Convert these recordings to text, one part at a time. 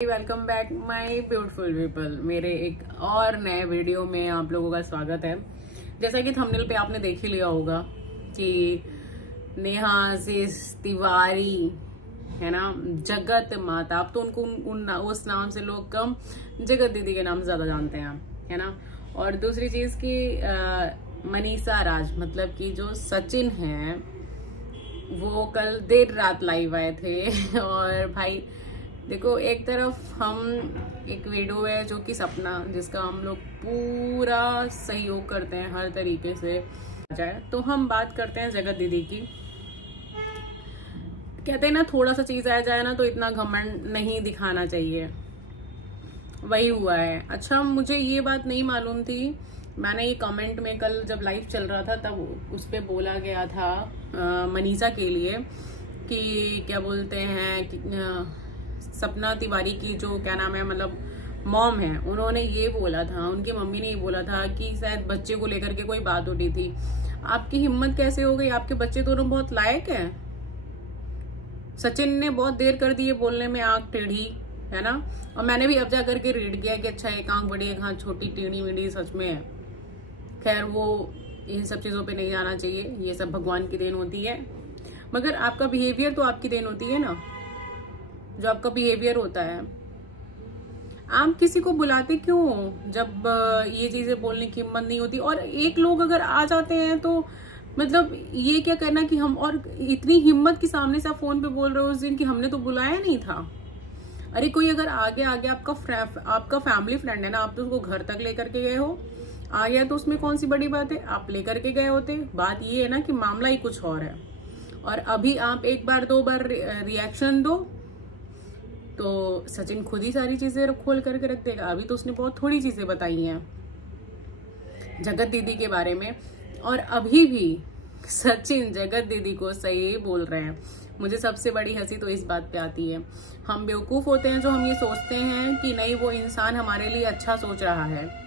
Welcome back my beautiful people. मेरे एक और नए वीडियो में आप लोगों का स्वागत है। जैसा कि थंबनेल पे आपने देख ही लिया होगा कि नेहा अजीज तिवारी है ना, जगत माता। अब तो उनको उस नाम से लोग कम जगत दीदी के नाम से ज्यादा जानते हैं, है ना। और दूसरी चीज की मनीषा राज, मतलब कि जो सचिन है, वो कल देर रात लाइव आए थे। और भाई देखो, एक तरफ हम एक वीडियो है जो कि सपना, जिसका हम लोग पूरा सहयोग करते हैं हर तरीके से जाए, तो हम बात करते हैं जगत दीदी की। कहते हैं ना, थोड़ा सा चीज आ जाए ना तो इतना घमंड नहीं दिखाना चाहिए, वही हुआ है। अच्छा, मुझे ये बात नहीं मालूम थी। मैंने ये कमेंट में कल जब लाइव चल रहा था तब उस पे बोला गया था मनीषा के लिए कि क्या बोलते हैं कि सपना तिवारी की जो क्या नाम है, मतलब मॉम है, उन्होंने ये बोला था, उनकी मम्मी ने ये बोला था कि शायद बच्चे को लेकर के कोई बात उठी थी। आपकी हिम्मत कैसे हो गई? आपके बच्चे दोनों बहुत लायक हैं। सचिन ने बहुत देर कर दी है बोलने में, आंख टेढ़ी, है ना। और मैंने भी अब जा करके रीड किया कि अच्छा, एक आंख बड़ी एक आंख छोटी, टेढ़ी मेढ़ी सच में है। खैर, वो इन सब चीजों पे नहीं जाना चाहिए, ये सब भगवान की देन होती है। मगर आपका बिहेवियर तो आपकी देन होती है ना, जो आपका बिहेवियर होता है। आप किसी को बुलाते क्यों जब ये चीजें बोलने की हिम्मत नहीं होती? और एक लोग अगर आ जाते हैं तो मतलब ये क्या करना कि हम, और इतनी हिम्मत की सामने से आप फोन पे बोल रहे हो उस दिन कि हमने तो बुलाया नहीं था। अरे कोई अगर आगे आपका फैमिली फ्रेंड है ना, आप तो उसको घर तक लेकर के गए हो, आ गया तो उसमें कौन सी बड़ी बात है, आप लेकर के गए होते। बात ये है ना कि मामला ही कुछ और है। और अभी आप एक बार दो बार रिएक्शन दो तो सचिन खुद ही सारी चीजें खोल करके रख देगा। अभी तो उसने बहुत थोड़ी चीजें बताई हैं जगत दीदी के बारे में, और अभी भी सचिन जगत दीदी को सही बोल रहे हैं। मुझे सबसे बड़ी हंसी तो इस बात पे आती है, हम बेवकूफ होते हैं जो हम ये सोचते हैं कि नहीं, वो इंसान हमारे लिए अच्छा सोच रहा है।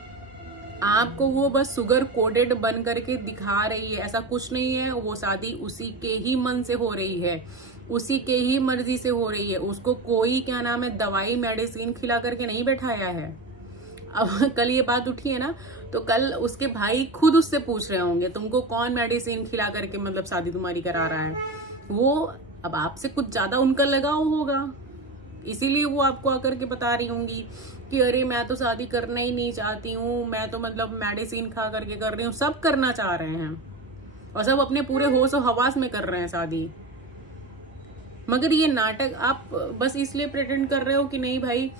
आपको वो बस सुगर कोडेड बन करके दिखा रही है, ऐसा कुछ नहीं है। वो शादी उसी के ही मन से हो रही है, उसी के ही मर्जी से हो रही है। उसको कोई क्या नाम है दवाई मेडिसिन खिला करके नहीं बैठाया है। अब कल ये बात उठी है ना, तो कल उसके भाई खुद उससे पूछ रहे होंगे तुमको कौन मेडिसिन खिला करके मतलब शादी तुम्हारी करा रहा है। वो अब आपसे कुछ ज्यादा उनका लगाव होगा, इसीलिए वो आपको आकर के बता रही होंगी कि अरे मैं तो शादी करना ही नहीं चाहती हूँ, मैं तो मतलब मेडिसिन खा करके कर रही हूँ। सब करना चाह रहे हैं और सब अपने पूरे होश और हवास में कर रहे हैं शादी। मगर ये नाटक आप बस इसलिए प्रेटेंड कर रहे हो कि नहीं भाई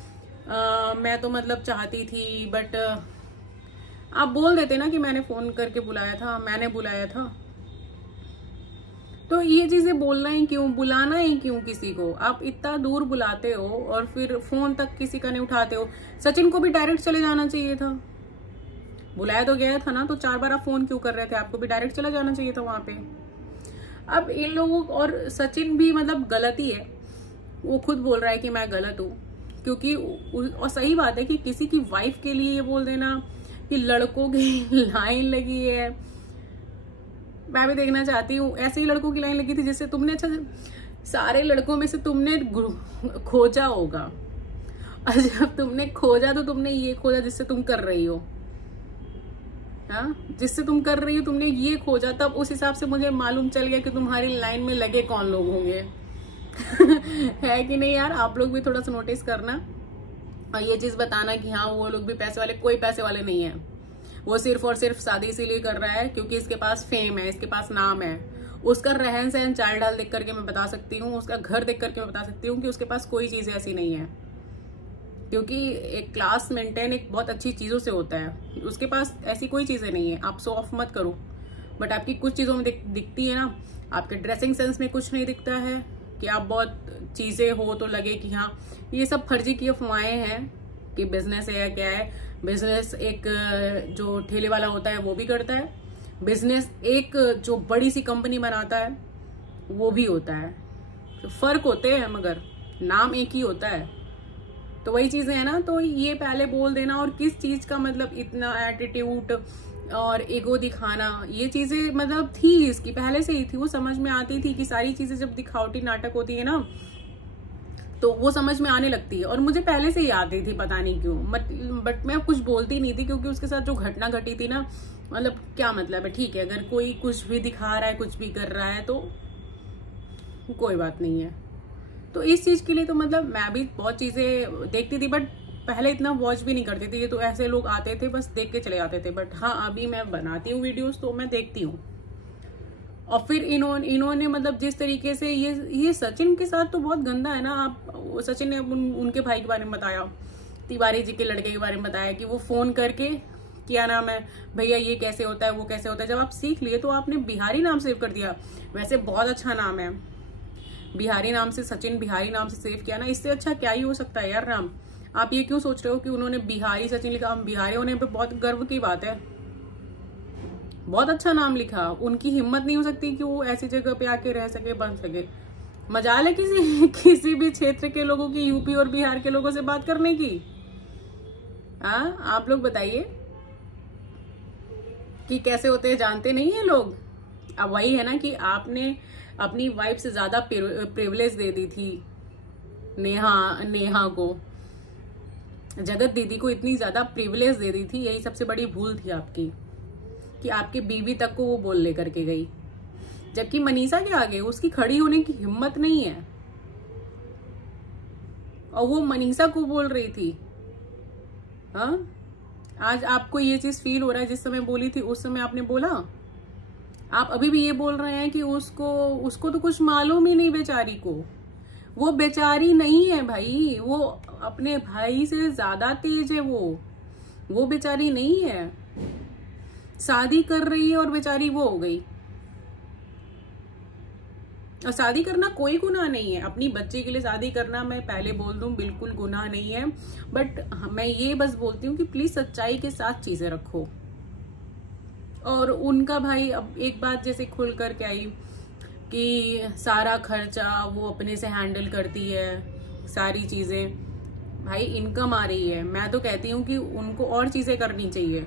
मैं तो मतलब चाहती थी, बट आप बोल देते ना कि मैंने फोन करके बुलाया था, मैंने बुलाया था। तो ये चीजें बोलना ही क्यों, बुलाना ही क्यों किसी को? आप इतना दूर बुलाते हो और फिर फोन तक किसी का नहीं उठाते हो। सचिन को भी डायरेक्ट चले जाना चाहिए था, बुलाया तो गया था ना, तो 4 बार आप फोन क्यों कर रहे थे? आपको भी डायरेक्ट चला जाना चाहिए था वहां पे। अब इन लोगों, और सचिन भी मतलब गलत ही है, वो खुद बोल रहा है कि मैं गलत हूँ। क्योंकि और सही बात है कि किसी की वाइफ के लिए ये बोल देना कि लड़कों की लाइन लगी है। मैं भी देखना चाहती हूँ ऐसे ही लड़कों की लाइन लगी थी जिससे तुमने, अच्छा सारे लड़कों में से तुमने खोजा होगा, और जब तुमने खोजा तो तुमने ये खोजा जिससे तुम कर रही हो, हाँ, जिससे तुम कर रही हो तुमने ये खोजा। तब उस हिसाब से मुझे मालूम चल गया कि तुम्हारी लाइन में लगे कौन लोग होंगे। है कि नहीं यार? आप लोग भी थोड़ा सा नोटिस करना और ये चीज बताना कि हाँ, वो लोग भी पैसे वाले, कोई पैसे वाले नहीं है। वो सिर्फ और सिर्फ शादी इसीलिए कर रहा है क्योंकि इसके पास फेम है, इसके पास नाम है। उसका रहन सहन, चाल ढाल देख करके मैं बता सकती हूँ, उसका घर देख करके मैं बता सकती हूँ कि उसके पास कोई चीज ऐसी नहीं है। क्योंकि एक क्लास मेंटेन एक बहुत अच्छी चीजों से होता है, उसके पास ऐसी कोई चीजें नहीं है। आप शो ऑफ मत करो, बट आपकी कुछ चीजों में दिखती है ना। आपके ड्रेसिंग सेंस में कुछ नहीं दिखता है कि आप बहुत चीजें हो तो लगे कि हाँ, ये सब फर्जी की अफवाहें हैं कि बिजनेस है या क्या है। बिजनेस एक जो ठेले वाला होता है वो भी करता है, बिजनेस एक जो बड़ी सी कंपनी बनाता है वो भी होता है। तो फर्क होते हैं मगर नाम एक ही होता है। तो वही चीजें है ना, तो ये पहले बोल देना। और किस चीज का मतलब इतना एटीट्यूड और ईगो दिखाना, ये चीजें मतलब थी इसकी, पहले से ही थी। वो समझ में आती थी कि सारी चीजें जब दिखावटी नाटक होती है ना, तो वो समझ में आने लगती है। और मुझे पहले से ही आती थी, पता नहीं क्यों, बट मैं कुछ बोलती नहीं थी, क्योंकि उसके साथ जो घटना घटी थी ना, मतलब क्या मतलब है, ठीक है अगर कोई कुछ भी दिखा रहा है, कुछ भी कर रहा है तो कोई बात नहीं है। तो इस चीज के लिए तो मतलब मैं भी बहुत चीजें देखती थी, बट पहले इतना वॉच भी नहीं करती थी। ये तो ऐसे लोग आते थे बस देख के चले जाते थे, बट हाँ अभी मैं बनाती हूँ वीडियोस तो मैं देखती हूँ। और फिर इन्होंने मतलब जिस तरीके से ये सचिन के साथ तो बहुत गंदा है ना। आप सचिन ने उनके भाई के बारे में बताया, तिवारी जी के लड़के के बारे में बताया कि वो फोन करके क्या नाम है भैया ये कैसे होता है, वो कैसे होता है। जब आप सीख लिए तो आपने बिहारी नाम सेव कर दिया। वैसे बहुत अच्छा नाम है, बिहारी नाम से, सचिन बिहारी नाम से सेव किया ना, इससे अच्छा क्या ही हो सकता है यार नाम। आप ये क्यों सोच रहे हो कि उन्होंने बिहारी सचिन लिखा। हम बिहारी होने पे बहुत गर्व की बात है, बहुत अच्छा नाम लिखा। उनकी हिम्मत नहीं हो सकती कि वो ऐसी जगह पे आके रह सके, बन सके। मजाल है किसी भी क्षेत्र के लोगों की, यूपी और बिहार के लोगों से बात करने की। हाँ आप लोग बताइए कि कैसे होते हैं, जानते नहीं है लोग। अब वही है ना कि आपने अपनी वाइफ से ज्यादा प्रिविलेज दे दी थी नेहा को, जगत दीदी को इतनी ज्यादा प्रिविलेज दे दी थी। यही सबसे बड़ी भूल थी आपकी, कि आपकी बीवी तक को वो बोल लेकर के गई, जबकि मनीषा के आगे उसकी खड़ी होने की हिम्मत नहीं है। और वो मनीषा को बोल रही थी। हाँ आज आपको ये चीज फील हो रहा है, जिस समय बोली थी उस समय आपने बोला। आप अभी भी ये बोल रहे हैं कि उसको तो कुछ मालूम ही नहीं बेचारी को। वो बेचारी नहीं है भाई, वो अपने भाई से ज्यादा तेज है। वो बेचारी नहीं है, शादी कर रही है और बेचारी वो हो गई। और शादी करना कोई गुनाह नहीं है, अपनी बच्चे के लिए शादी करना मैं पहले बोल दूं बिल्कुल गुनाह नहीं है। बट मैं ये बस बोलती हूँ कि प्लीज सच्चाई के साथ चीजें रखो। और उनका भाई अब एक बात जैसे खुल कर के आई कि सारा खर्चा वो अपने से हैंडल करती है, सारी चीजें। भाई इनकम आ रही है, मैं तो कहती हूँ कि उनको और चीजें करनी चाहिए।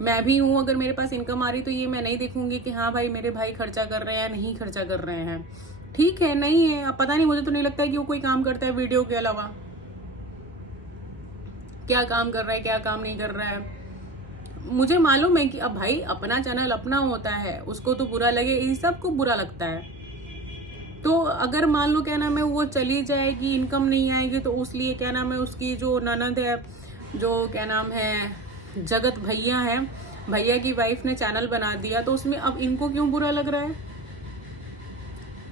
मैं भी हूं, अगर मेरे पास इनकम आ रही तो ये मैं नहीं देखूंगी कि हाँ भाई मेरे भाई खर्चा कर रहे हैं या नहीं खर्चा कर रहे हैं। ठीक है नहीं है, अब पता नहीं, मुझे तो नहीं लगता है कि वो कोई काम करता है वीडियो के अलावा। क्या काम कर रहा है, क्या काम नहीं कर रहा है मुझे मालूम है कि अब भाई अपना चैनल अपना होता है, उसको तो बुरा लगे, ये सबको बुरा लगता है। तो अगर मान लो क्या नाम है वो चली जाएगी, इनकम नहीं आएगी, तो उसलिए क्या नाम है उसकी जो ननद है, जो क्या नाम है जगत भैया है, भैया की वाइफ ने चैनल बना दिया, तो उसमें अब इनको क्यों बुरा लग रहा है।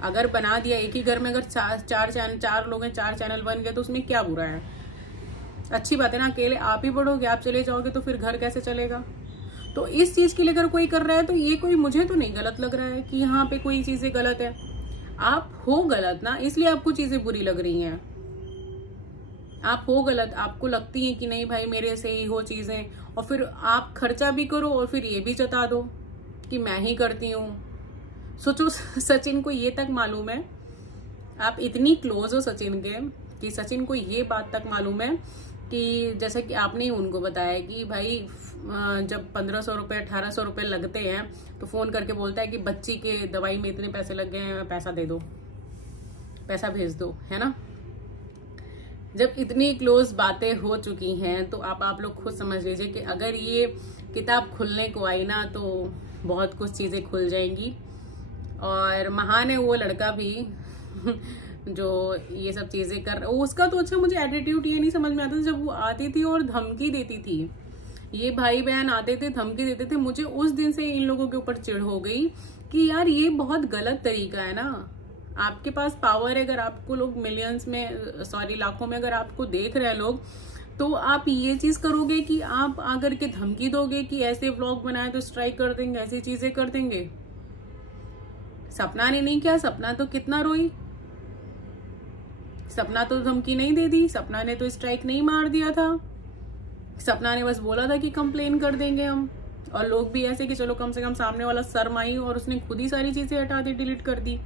अगर बना दिया एक ही घर में, अगर चार लोग हैं, 4 चैनल बन गए, तो उसमें क्या बुरा है। अच्छी बात है ना, अकेले आप ही बढ़ोगे, आप चले जाओगे तो फिर घर कैसे चलेगा। तो इस चीज के लिए अगर कोई कर रहा है तो ये कोई, मुझे तो नहीं गलत लग रहा है कि यहाँ पे कोई चीजें गलत है। आप हो गलत ना, इसलिए आपको चीजें बुरी लग रही हैं। आप हो गलत, आपको लगती है कि नहीं भाई मेरे से ही हो चीजें, और फिर आप खर्चा भी करो और फिर ये भी जता दो कि मैं ही करती हूँ। सोचो सचिन को ये तक मालूम है, आप इतनी क्लोज हो सचिन के कि सचिन को ये बात तक मालूम है कि जैसे कि आपने उनको बताया कि भाई जब 1500 रुपए 1800 रुपए लगते हैं तो फोन करके बोलता है कि बच्ची के दवाई में इतने पैसे लग गए हैं, पैसा दे दो, पैसा भेज दो, है ना। जब इतनी क्लोज बातें हो चुकी हैं तो आप लोग खुद समझ लीजिए कि अगर ये किताब खुलने को आई ना तो बहुत कुछ चीजें खुल जाएंगी। और महान है वो लड़का भी जो ये सब चीजें कर, उसका तो अच्छा मुझे एटीट्यूड ये नहीं समझ में आता था जब वो आती थी और धमकी देती थी। ये भाई बहन आते थे धमकी देते थे, मुझे उस दिन से इन लोगों के ऊपर चिढ़ हो गई कि यार ये बहुत गलत तरीका है ना। आपके पास पावर है, अगर आपको लोग मिलियंस में, सॉरी लाखों में अगर आपको देख रहे हैं लोग, तो आप ये चीज करोगे कि आप आकर के धमकी दोगे कि ऐसे व्लॉग बनाए तो स्ट्राइक कर देंगे, ऐसी चीजें कर देंगे। सपना ने नहीं किया, सपना तो कितना रोई, सपना तो धमकी नहीं दे दी, सपना ने तो स्ट्राइक नहीं मार दिया था। सपना ने बस बोला था कि कंप्लेन कर देंगे हम, और लोग भी ऐसे कि चलो कम से कम सामने वाला शर्म आई, और उसने खुद ही सारी चीजें हटा दी, डिलीट कर दी।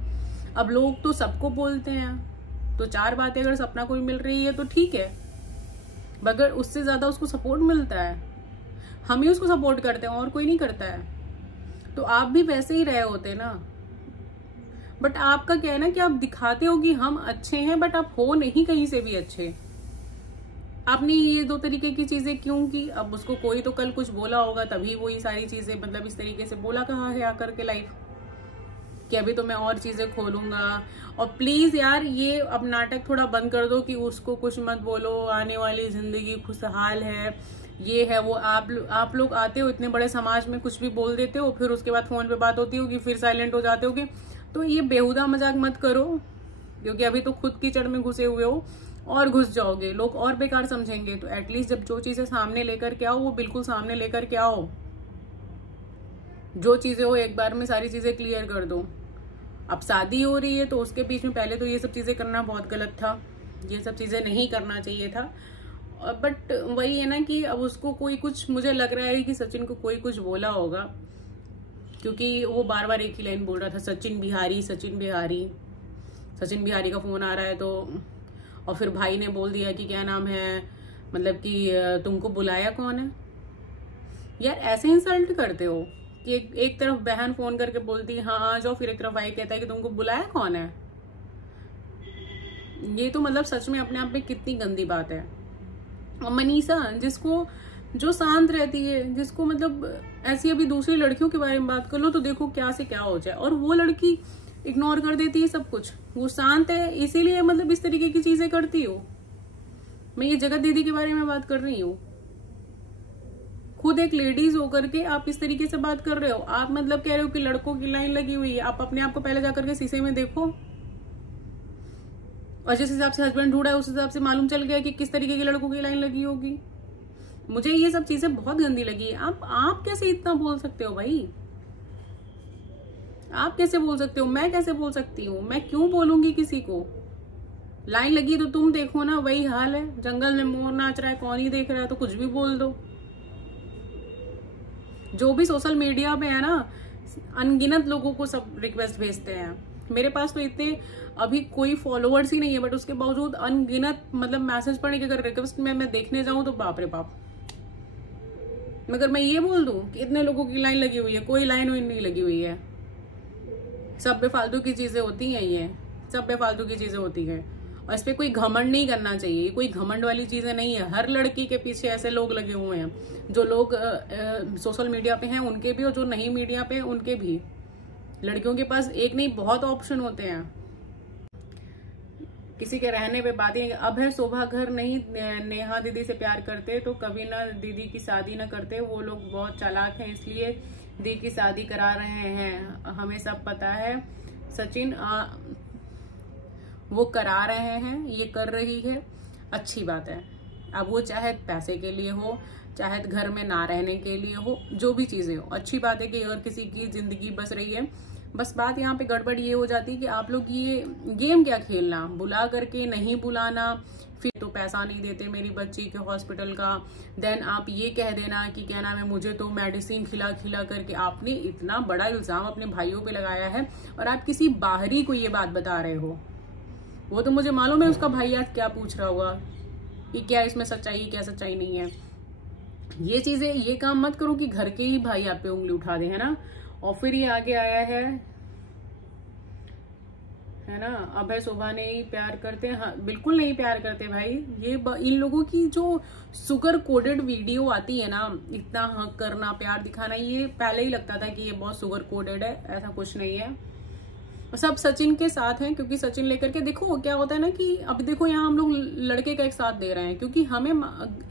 अब लोग तो सबको बोलते हैं, तो 4 बातें अगर सपना को भी मिल रही है तो ठीक है, मगर उससे ज्यादा उसको सपोर्ट मिलता है, हम ही उसको सपोर्ट करते हैं और कोई नहीं करता है। तो आप भी वैसे ही रहे होते ना, बट आपका क्या है ना कि आप दिखाते हो कि हम अच्छे हैं, बट आप हो नहीं कहीं से भी अच्छे। आपने ये दो तरीके की चीजें क्यों की? अब उसको कोई तो कल कुछ बोला होगा, तभी वो ये सारी चीजें मतलब इस तरीके से बोला कहा है आकर के लाइफ कि अभी तो मैं और चीजें खोलूंगा। और प्लीज यार ये अब नाटक थोड़ा बंद कर दो कि उसको कुछ मत बोलो, आने वाली जिंदगी खुशहाल है, ये है वो। आप लोग आते हो इतने बड़े समाज में, कुछ भी बोल देते हो, फिर उसके बाद फोन पे बात होती होगी, फिर साइलेंट हो जाते होगे। तो ये बेहुदा मजाक मत करो, क्योंकि अभी तो खुद कीचड़ में घुसे हुए हो और घुस जाओगे, लोग और बेकार समझेंगे। तो एटलीस्ट जब जो चीजें सामने लेकर के आओ वो बिल्कुल सामने लेकर के आओ। जो चीजें हो एक बार में सारी चीजें क्लियर कर दो। अब शादी हो रही है तो उसके बीच में पहले तो ये सब चीजें करना बहुत गलत था, ये सब चीजें नहीं करना चाहिए था। बट वही है ना कि अब उसको कोई कुछ, मुझे लग रहा है कि सचिन को कोई कुछ बोला होगा, क्योंकि वो बार बार एक ही लाइन बोल रहा था, सचिन बिहारी सचिन बिहारी। सचिन बिहारी का फोन आ रहा है तो, और फिर भाई ने बोल दिया कि क्या नाम है, मतलब कि तुमको बुलाया कौन है? यार ऐसे इंसल्ट करते हो कि एक तरफ बहन फोन करके बोलती है हाँ आ जाओ, फिर एक तरफ भाई कहता है कि तुमको बुलाया कौन है। ये तो मतलब सच में अपने आप में कितनी गंदी बात है। और मनीषा जिसको, जो शांत रहती है, जिसको मतलब ऐसी अभी दूसरी लड़कियों के बारे में बात कर लो तो देखो क्या से क्या हो जाए, और वो लड़की इग्नोर कर देती है सब कुछ। वो शांत है इसीलिए मतलब इस तरीके की चीजें करती हो। मैं ये जगत दीदी के बारे में बात कर रही हूँ। खुद एक लेडीज होकर के आप इस तरीके से बात कर रहे हो। आप मतलब कह रहे हो कि लड़कों की लाइन लगी हुई है। आप अपने आप को पहले जाकर के शीशे में देखो, और जिस हिसाब से हस्बैंड ढूंढा है उस हिसाब से मालूम चल गया कि किस तरीके की लड़कों की लाइन लगी होगी। मुझे ये सब चीजें बहुत गंदी लगी। आप कैसे इतना बोल सकते हो भाई? आप कैसे बोल सकते हो? मैं कैसे बोल सकती हूँ? मैं क्यों बोलूंगी किसी को? लाइन लगी तो तुम देखो ना, वही हाल है। जंगल में मोर नाच रहा है, कौन ही देख रहा है, तो कुछ भी बोल दो। जो भी सोशल मीडिया पे है ना, अनगिनत लोगों को सब रिक्वेस्ट भेजते हैं। मेरे पास तो इतने अभी कोई फॉलोअर्स ही नहीं है, बट उसके बावजूद अनगिनत मतलब मैसेज पढ़ने के अगर रिक्वेस्ट में मैं देखने जाऊं तो बाप रे बाप। मगर मैं ये बोल दूं कि इतने लोगों की लाइन लगी हुई है, कोई लाइन वाइन नहीं लगी हुई है। सब बेफालतू की चीजें होती हैं, ये सब बेफालतू की चीजें होती हैं। और इस पे कोई घमंड नहीं करना चाहिए, कोई घमंड वाली चीजें नहीं है। हर लड़की के पीछे ऐसे लोग लगे हुए हैं, जो लोग सोशल मीडिया पे हैं उनके भी, और जो नहीं मीडिया पे हैं उनके भी। लड़कियों के पास एक नहीं बहुत ऑप्शन होते हैं। किसी के रहने पे बातें, अब है शोभा घर नहीं, नेहा दीदी से प्यार करते तो कभी ना दीदी की शादी ना करते। वो लोग बहुत चालाक हैं इसलिए दीदी की शादी करा रहे हैं, हमें सब पता है। सचिन वो करा रहे हैं, ये कर रही है, अच्छी बात है। अब वो चाहे पैसे के लिए हो, चाहे घर में ना रहने के लिए हो, जो भी चीजें हो, अच्छी बात है कि अगर किसी की जिंदगी बस रही है। बस बात यहाँ पे गड़बड़ ये हो जाती है कि आप लोग ये गेम क्या खेलना, बुला करके नहीं बुलाना, फिर तो पैसा नहीं देते मेरी बच्ची के हॉस्पिटल का, देन आप ये कह देना कि क्या नाम है, मुझे तो मेडिसिन खिला खिला करके। आपने इतना बड़ा इल्जाम अपने भाइयों पे लगाया है और आप किसी बाहरी को ये बात बता रहे हो। वो तो मुझे मालूम है उसका भाई आज क्या पूछ रहा होगा कि क्या इसमें सच्चाई, क्या सच्चाई नहीं है। ये चीजें, ये काम मत करो कि घर के ही भाई आप पे उंगली उठा दे, है ना। और फिर ये आगे आया है ना, अभय शोभा ने ही प्यार करते हैं। हाँ, बिल्कुल नहीं प्यार करते भाई। ये इन लोगों की जो सुगर कोडेड वीडियो आती है ना, इतना हक करना, प्यार दिखाना, ये पहले ही लगता था कि ये बहुत सुगर कोडेड है। ऐसा कुछ नहीं है, सब सचिन के साथ हैं। क्योंकि सचिन लेकर के देखो क्या होता है ना कि अब देखो यहाँ हम लोग लड़के का एक साथ दे रहे हैं, क्योंकि हमें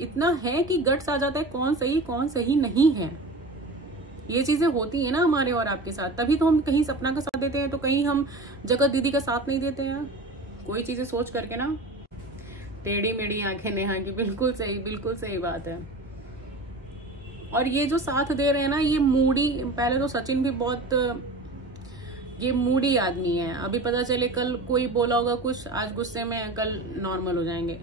इतना है कि गट्स आ जाता है कौन सही नहीं है। ये चीजें होती है ना हमारे और आपके साथ, तभी तो हम कहीं सपना का साथ देते हैं तो कहीं हम जगत दीदी का साथ नहीं देते हैं। कोई चीजें सोच करके ना। टेढ़ी मेढ़ी आंखें नेहा की, बिल्कुल सही बात है। और ये जो साथ दे रहे हैं ना, ये मूडी, पहले तो सचिन भी बहुत ये मूडी आदमी है। अभी पता चले कल कोई बोला होगा कुछ, आज गुस्से में, कल नॉर्मल हो जाएंगे।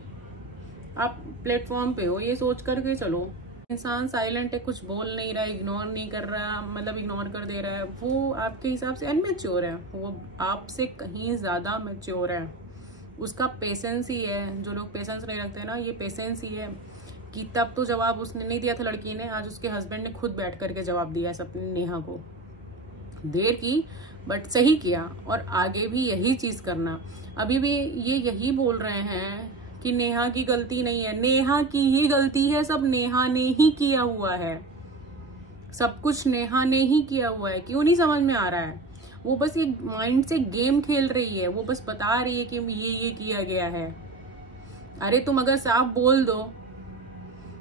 आप प्लेटफॉर्म पे हो, ये सोच करके चलो। इंसान साइलेंट है, कुछ बोल नहीं रहा, इग्नोर नहीं कर रहा, मतलब इग्नोर कर दे रहा है, वो आपके हिसाब से अनमेच्योर है। वो आपसे कहीं ज्यादा मैच्योर है। उसका पेशेंस ही है। जो लोग पेशेंस नहीं रखते ना, ये पेशेंस ही है कि तब तो जवाब उसने नहीं दिया था लड़की ने, आज उसके हस्बैंड ने खुद बैठ करके जवाब दिया है सब नेहा को। देर की बट सही किया, और आगे भी यही चीज करना। अभी भी ये यही बोल रहे हैं कि नेहा की गलती नहीं है, नेहा की ही गलती है, सब नेहा ने ही किया हुआ है, सब कुछ नेहा ने ही किया हुआ है। क्यों नहीं समझ में आ रहा है? वो बस एक माइंड से गेम खेल रही है, वो बस बता रही है कि ये किया गया है। अरे तुम अगर साफ बोल दो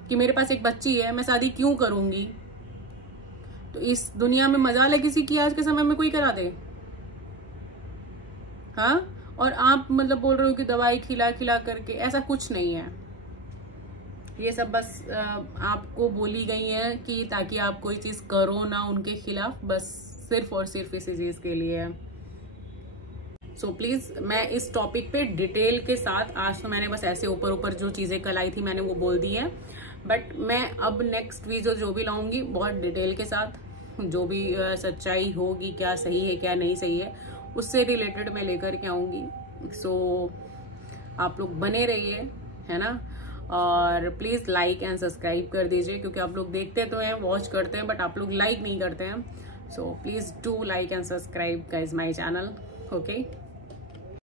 कि मेरे पास एक बच्ची है, मैं शादी क्यों करूंगी, तो इस दुनिया में मजाल है किसी की आज के समय में कोई करा दे? हाँ, और आप मतलब बोल रहे हो कि दवाई खिला खिला करके, ऐसा कुछ नहीं है। ये सब बस आपको बोली गई है कि ताकि आप कोई चीज करो ना उनके खिलाफ, बस सिर्फ और सिर्फ इसी चीज के लिए है। सो प्लीज, मैं इस टॉपिक पे डिटेल के साथ, आज तो मैंने बस ऐसे ऊपर ऊपर जो चीजें कल आई थी मैंने वो बोल दी है, बट मैं अब नेक्स्ट वीडियो जो भी लाऊंगी बहुत डिटेल के साथ, जो भी सच्चाई होगी, क्या सही है क्या नहीं सही है, उससे रिलेटेड मैं लेकर के आऊंगी। सो आप लोग बने रहिए, है ना, और प्लीज लाइक एंड सब्सक्राइब कर दीजिए, क्योंकि आप लोग देखते तो हैं, वॉच करते हैं, बट आप लोग लाइक नहीं करते हैं। So please do like and subscribe guys my channel. Okay.